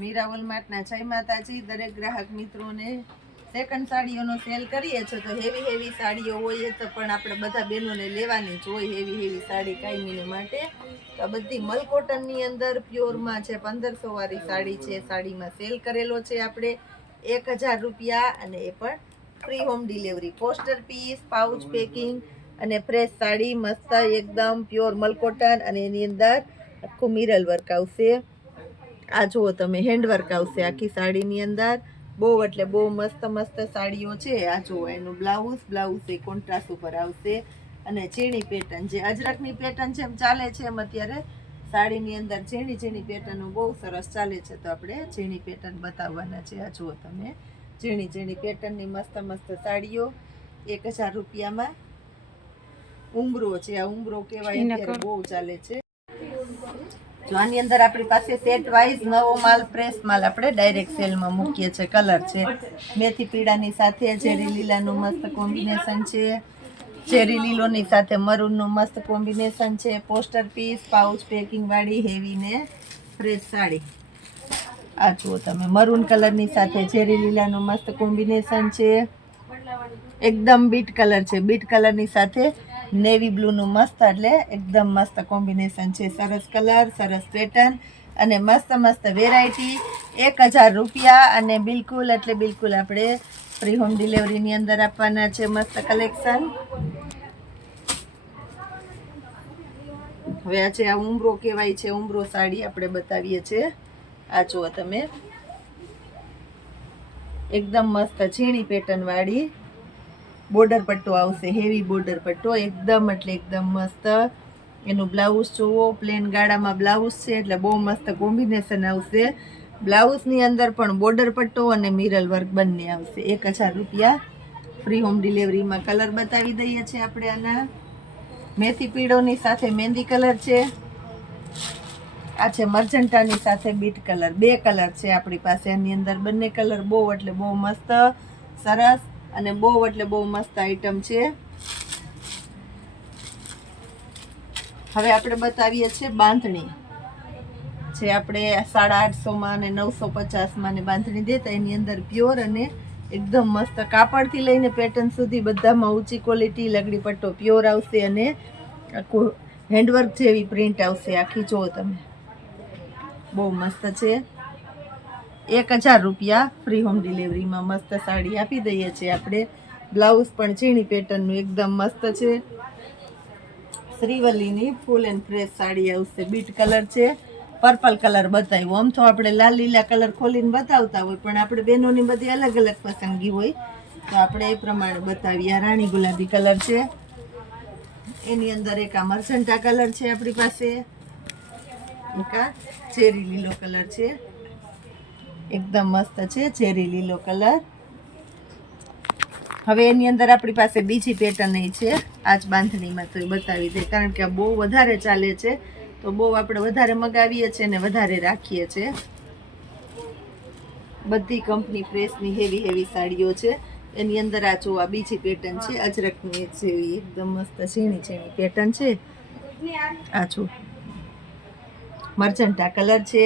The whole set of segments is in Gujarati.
મીરા વોલમાર્ટના જય માતાજી. દરેક ગ્રાહક મિત્રોને સેકન્ડ સાડીઓનો સેલ કરીએ છીએ તો હેવી સાડીઓ હોય તો પણ આપણે બધા બહેનોને લેવાની જ હોય હેવી સાડી કાયમીને માટે. તો બધી મલ કોટનની અંદર પ્યોરમાં છે 1500 વાળી સાડી છે. સાડીમાં સેલ કરેલો છે આપણે 1000 રૂપિયા અને એ પણ free home delivery. Poster piece, pouch packing અને ફ્રેશ સાડી મસ્ત એકદમ પ્યોર મલ કોટન અને એની અંદર આખું મિરર વર્ક આવશે. આ જુઓ તમે હેન્ડવર્ક આવશે આખી સાડીની અંદર. બહુ એટલે બહુ મસ્ત સાડીઓ છે. આ જુઓ એનું બ્લાઉઝ એ કોન્ટ્રાસ્ટ ઉપર આવશે અને ઝીણી પેટર્ન જે અજરકની પેટર્ન છે એમ ચાલે છે એમ અત્યારે સાડીની અંદર ઝીણી પેટર્નો બહુ સરસ ચાલે છે. તો આપણે ઝીણી પેટર્ન બતાવવાના છે. આ જુઓ તમે ઝીણી પેટર્નની મસ્ત સાડીઓ 1000 રૂપિયામાં. ઉમરો છે, આ ઉમરો કહેવાય અત્યારે બહુ ચાલે છે. જો આની અંદર આપણી પાસે સેટ વાઇઝ નવો માલ ફ્રેશ માલ આપણે ડાયરેક્ટ સેલમાં મૂકીએ છીએ. કલર છે મેથી પીળાની સાથે ચેરી લીલાનું મસ્ત કોમ્બિનેશન છે. ચેરી લીલોની સાથે મરૂનનું મસ્ત કોમ્બિનેશન છે. પોસ્ટર પીસ, પાઉચ પેકિંગ વાળી હેવી ને ફ્રેશ સાડી. આ જુઓ તમે મરૂન કલરની સાથે ચેરી લીલાનું મસ્ત કોમ્બિનેશન છે. એકદમ બીટ કલર છે. બીટ કલરની સાથે નેવી બ્લુનું મસ્ત એટલે એકદમ મસ્ત કોમ્બિનેશન છે. સરસ કલર, સરસ પેટર્ન અને મસ્ત વેરાયટી. 1000 રૂપિયા અને બિલકુલ એટલે બિલકુલ આપણે ફ્રી હોમ ડિલિવરીની અંદર આપવાના છે મસ્ત કલેક્શન. હવે આ છે આ ઉમરો કહેવાય છે. ઉમરો સાડી આપણે બતાવીએ છીએ. આ જુઓ તમે એકદમ મસ્ત ઝીણી પેટર્ન વાળી બોર્ડર પટ્ટો આવશે. હેવી બોર્ડર પટ્ટો એકદમ એટલે એકદમ મસ્ત. એનું બ્લાઉઝ જુઓ પ્લેન ગાળામાં બ્લાઉઝ છે એટલે બહુ મસ્ત કોમ્બિનેશન આવશે. બ્લાઉઝની અંદર પણ બોર્ડર પટ્ટો અને મિરર વર્ક બંને આવશે. 1000 રૂપિયા ફ્રી હોમ ડિલિવરીમાં. કલર બતાવી દઈએ છીએ આપણે આના. મેથી પીળોની સાથે મહેંદી કલર છે. આ છે મર્જન્ટાની સાથે બીટ કલર. બે કલર છે આપણી પાસે આની અંદર. બંને કલર બહુ એટલે બહુ મસ્ત સરસ અને બહુ એટલે બહુ મસ્ત આઈટમ છે. હવે આપણે બતાવીએ છીએ બાંધણી જે આપણે 850 અને 950 ને બાંધણી દેતા એની અંદર પ્યોર અને એકદમ મસ્ત કાપડથી લઈને પેટર્ન સુધી બધામાં ઊંચી ક્વોલિટી લગડી પટ્ટો પ્યોર આવશે અને આખું હેન્ડવર્ક જેવી પ્રિન્ટ આવશે આખી. જુઓ તમે બહુ મસ્ત છે. 1000 રૂપિયા ફ્રી હોમ ડિલિવરીમાં મસ્ત સાડી આપી દઈએ છીએ આપણે. બ્લાઉઝ પણ ઝીણી પેટર્નનું એકદમ મસ્ત છે. શ્રીવલ્લીની ફૂલ એન્ડ ફ્રેશ સાડી આવશે. બીટ કલર છે. પર્પલ કલર બતાવ્યો. આમ તો આપણે લાલ લીલા કલર ખોલીને બતાવતા હોય પણ આપણે બહેનોની બધી અલગ પસંદગી હોય તો આપણે એ પ્રમાણે બતાવીએ. આ રાણી ગુલાબી કલર છે. એની અંદર એક આ મર્જન્ટા કલર છે આપણી પાસે. એક આ ચેરી લીલો કલર છે. એકદમ મસ્ત છે ચેરી લીલો કલર. હવે એની અંદર આપણી પાસે બીજી પેટર્ન છે આજ બાંધણીમાં તો એ બતાવી દે કારણ કે આ બહુ વધારે ચાલે છે તો બહુ આપણે વધારે મગાવીએ છીએ ને વધારે રાખીએ છીએ. બધી કંપની ફ્રેશની હેવી સાડીઓ છે. એની અંદર આ જો આ બીજી પેટર્ન છે અજરકની જેવી એકદમ મસ્ત ઝીણી પેટર્ન છે. આ જો મર્જન્ટા કલર છે.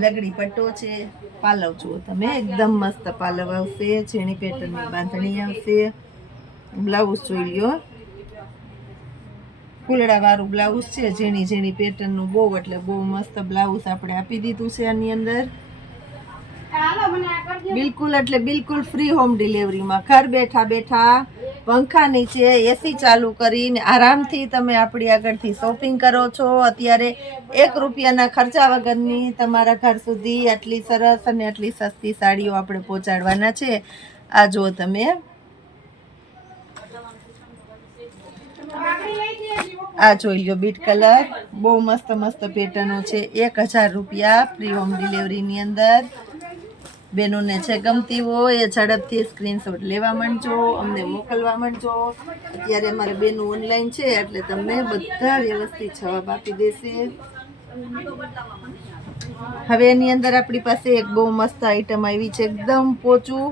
લગડી પટ્ટો છે. પાલવ જુઓ તમે એકદમ મસ્ત પાલવ આવશે. ઝીણી પેટર્નની બાંધણી આવશે. બ્લાઉઝ જોઈ લ્યો ફૂલડા વાળું બ્લાઉઝ છે. ઝીણી પેટર્નનું બહુ એટલે બહુ મસ્ત બ્લાઉઝ આપણે આપી દીધું છે આની અંદર. બિલકુલ એટલે બિલકુલ ફ્રી હોમ ડિલિવરીમાં. ઘર બેઠા પંખા નીચે એસી ચાલુ કરીને આરામથી તમે આપણી આગળથી શોપિંગ કરો છો. અત્યારે 1 રૂપિયાના ખર્ચા વગરની તમારા ઘર સુધી આટલી સરસ અને આટલી સસ્તી સાડીઓ આપણે પહોંચાડવાના છે. આ જુઓ તમે આ જોઈ લો બીટ કલર. બહુ મસ્ત પેટર્નો છે. 1000 રૂપિયા ફ્રી હોમ ડિલિવરીની અંદર. બહેનોને જે ગમતી હોય એ ઝડપથી સ્ક્રીનશોટ લેવા માંડજો, અમને મોકલવા માંડજો. અત્યારે અમારે બેનો ઓનલાઈન છે એટલે તમને બધા વ્યવસ્થિત જવાબ આપી દેશે. હવે એની અંદર આપણી પાસે એક બહુ મસ્ત આઈટમ આવી છે. એકદમ પોચું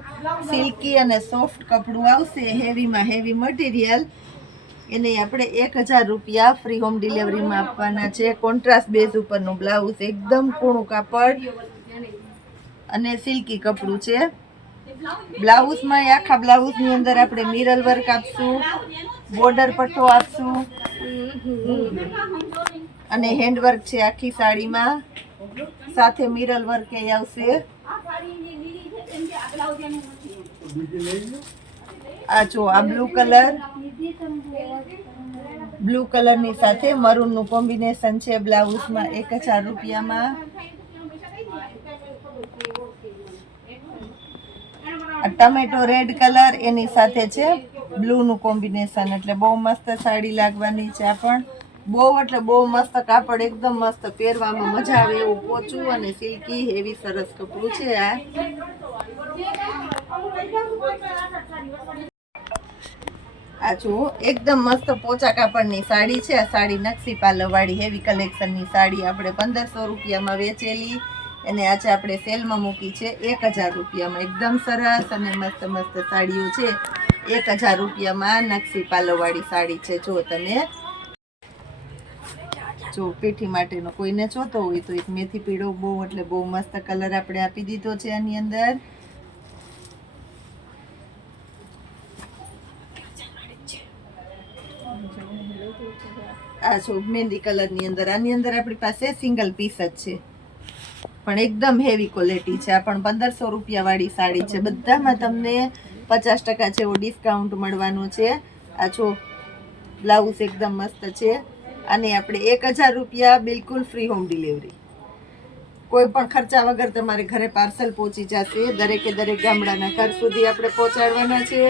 સિલ્કી અને સોફ્ટ કપડું આવશે. હેવીમાં હેવી મટીરિયલ. એને આપણે 1000 રૂપિયા ફ્રી હોમ ડિલિવરીમાં આપવાના છે. કોન્ટ્રાસ્ટ બેઝ ઉપરનું બ્લાઉઝ એકદમ કૂણું કાપડ અને સિલ્કી કપડું છે. બ્લાઉઝમાં આખા બ્લાઉઝની અંદર આપણે મિરર વર્ક આપશું, બોર્ડર પટ્ટો આપશું અને હેન્ડ વર્ક છે આખી સાડીમાં, સાથે મિરર વર્ક એ આવશે. આ જો આ બ્લુ કલરની સાથે મરૂનનું કોમ્બિનેશન છે બ્લાઉઝમાં 1000 રૂપિયામાં. આ ટમેટો રેડ કલર એની સાથે છે બ્લુ નું કોમ્બિનેશન, એટલે બહુ મસ્ત સાડી લાગવાની છે. આ પણ બહુ એટલે બહુ મસ્ત કાપડ, એકદમ મસ્ત, પહેરવામાં મજા આવે એવું પોચું અને સિલ્કી હેવી સરસ કપડું છે. આ જુઓ એકદમ મસ્ત પોચા કાપડની સાડી છે. આ સાડી નકશી પાલવ વાળી હેવી કલેક્શનની સાડી આપણે 1500 રૂપિયામાં વેચેલી, અને આજે આપણે સેલમાં મૂકી છે 1000 રૂપિયામાં. એકદમ સરસ અને મસ્ત મસ્ત સાડીઓ છે. 1000 રૂપિયામાં નકશી પાલવ વાળી સાડી છે. જો તમે જો પીઠી માટેનો કોઈને જોતો હોય તો એક મેથી પીળો બહુ એટલે બહુ મસ્ત કલર આપણે આપી દીધો છે આની અંદર. આ જો મહેંદી કલરની અંદર, આની અંદર આપણી પાસે સિંગલ પીસ જ છે, પણ એકદમ હેવી ક્વોલિટી છે. આ પણ 1500 રૂપિયા વાળી સાડી છે. બધામાં તમને 50% જેવો ડિસ્કાઉન્ટ મળવાનો છે. આ જો બ્લાઉઝ એકદમ મસ્ત છે. અને આપણે 1000 રૂપિયા બિલકુલ ફ્રી હોમ ડિલિવરી, કોઈ પણ ખર્ચા વગર તમારે ઘરે પાર્સલ પહોંચી જશે. દરેકે દરેક ગામડાના ઘર સુધી આપણે પહોંચાડવાના છે.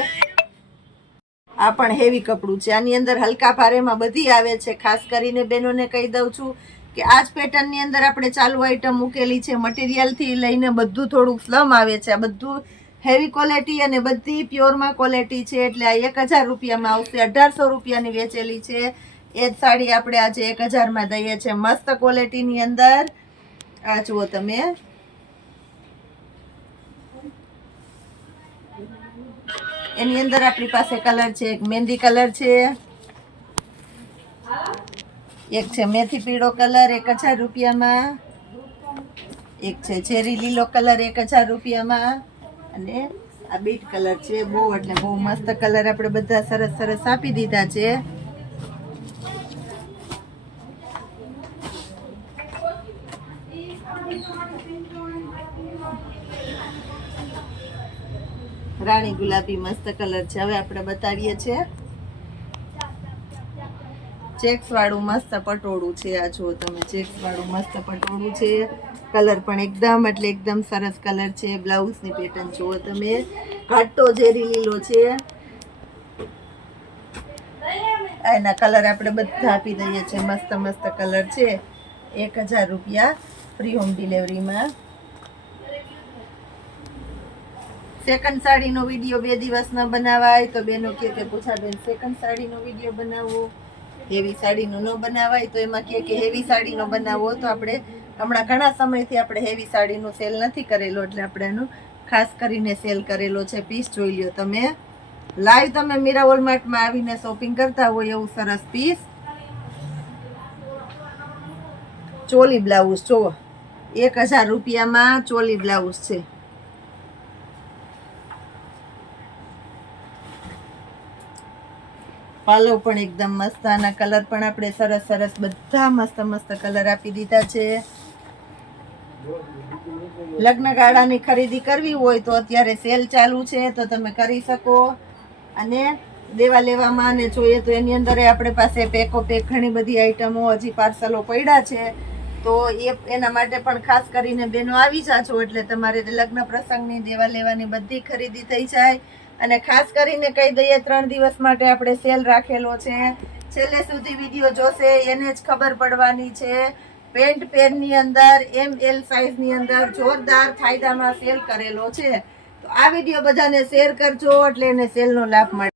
આ પણ હેવી કપડું છે. આની અંદર હલકા ભારેમાં બધી આવે છે. ખાસ કરીને બહેનોને કહી દઉં છું કે આ જ પેટર્નની અંદર આપણે ચાલુ આઈટમ મૂકેલી છે. મટીરિયલથી લઈને બધું થોડુંક સ્લમ આવે છે. આ બધું હેવી ક્વોલિટી અને બધી પ્યોરમાં ક્વોલિટી છે. એટલે આ 1000 રૂપિયામાં આવશે. 1800 રૂપિયાની વેચેલી છે એ જ સાડી આપણે આજે 1000માં દઈએ છીએ. મસ્ત ક્વોલિટીની અંદર. આ જુઓ તમે, એની અંદર આપણી પાસે કલર છે. એક મહેંદી કલર છે, એક છે મેથી પીળો કલર 1000 રૂપિયામાં, એક છે ચેરી લીલો કલર 1000 રૂપિયામાં, અને આ બીટ કલર છે. બહુ એટલે બહુ મસ્ત કલર આપણે બધા સરસ સરસ આપી દીધા છે. રાણી ગુલાબી મસ્ત કલર છે. હવે આપણે બતાવીએ છીએ ચેક્સ વાળું મસ્ત પટોળું છે. આ જો તમે ચેક્સ વાળું મસ્ત પટોળું છે. કલર પણ એકદમ એટલે એકદમ સરસ કલર છે. બ્લાઉઝની પેટર્ન જુઓ તમે, ઘાટો ઝેરી લીલો છે. એના કલર આપણે બધા આપી દઈએ છીએ. મસ્ત મસ્ત કલર છે. 1000 રૂપિયા ફ્રી હોમ ડિલિવરીમાં. સેકન્ડ સાડીનો વિડીયો 2 દિવસ ન બનાવાય તો બેનો કે પૂછાબેન સેકન્ડ સાડીનો વિડીયો બનાવો, હેવી સાડીનો ન બનાવાય તો એમાં કે હેવી સાડીનો બનાવો. તો આપણે હમણાં ઘણા સમયથી આપણે હેવી સાડીનું સેલ નથી કરેલો, એટલે આપણે એનું ખાસ કરીને સેલ કરેલો છે. પીસ જોઈ લ્યો તમે, લાઈવ તમે મીરા વોલમાર્ટમાં આવીને શોપિંગ કરતા હોય એવું સરસ પીસ. ચોલી બ્લાઉઝ જુઓ, 1000 રૂપિયામાં ચોલી બ્લાઉઝ છે. પાલવ પણ એકદમ મસ્ત. આના કલર પણ આપણે સરસ સરસ બધા મસ્ત મસ્ત કલર આપી દીધા છે. લગ્ન ગાળાની ખરીદી કરવી હોય તો અત્યારે સેલ ચાલુ છે, તો તમે કરી શકો. અને દેવા લેવામાં અને જોઈએ તો એની અંદર આપણી પાસે પેકો પેક ઘણી બધી આઈટમો હજી પાર્સલો પડ્યા છે. તો એના માટે પણ ખાસ કરીને બેનો આવી જાજો, એટલે તમારે લગ્ન પ્રસંગની દેવા લેવાની બધી ખરીદી થઈ જાય. અને ખાસ કરીને કહી દઈએ 3 દિવસ માટે આપણે સેલ રાખેલો છે. છેલ્લે સુધી વિડીયો જોશે એને જ ખબર પડવાની છે. પેન્ટ પેરની અંદર ML સાઇઝની અંદર જોરદાર ફાયદામાં સેલ કરેલો છે. તો આ વિડીયો બધાને શેર કરજો એટલે એને સેલનો લાભ મળે.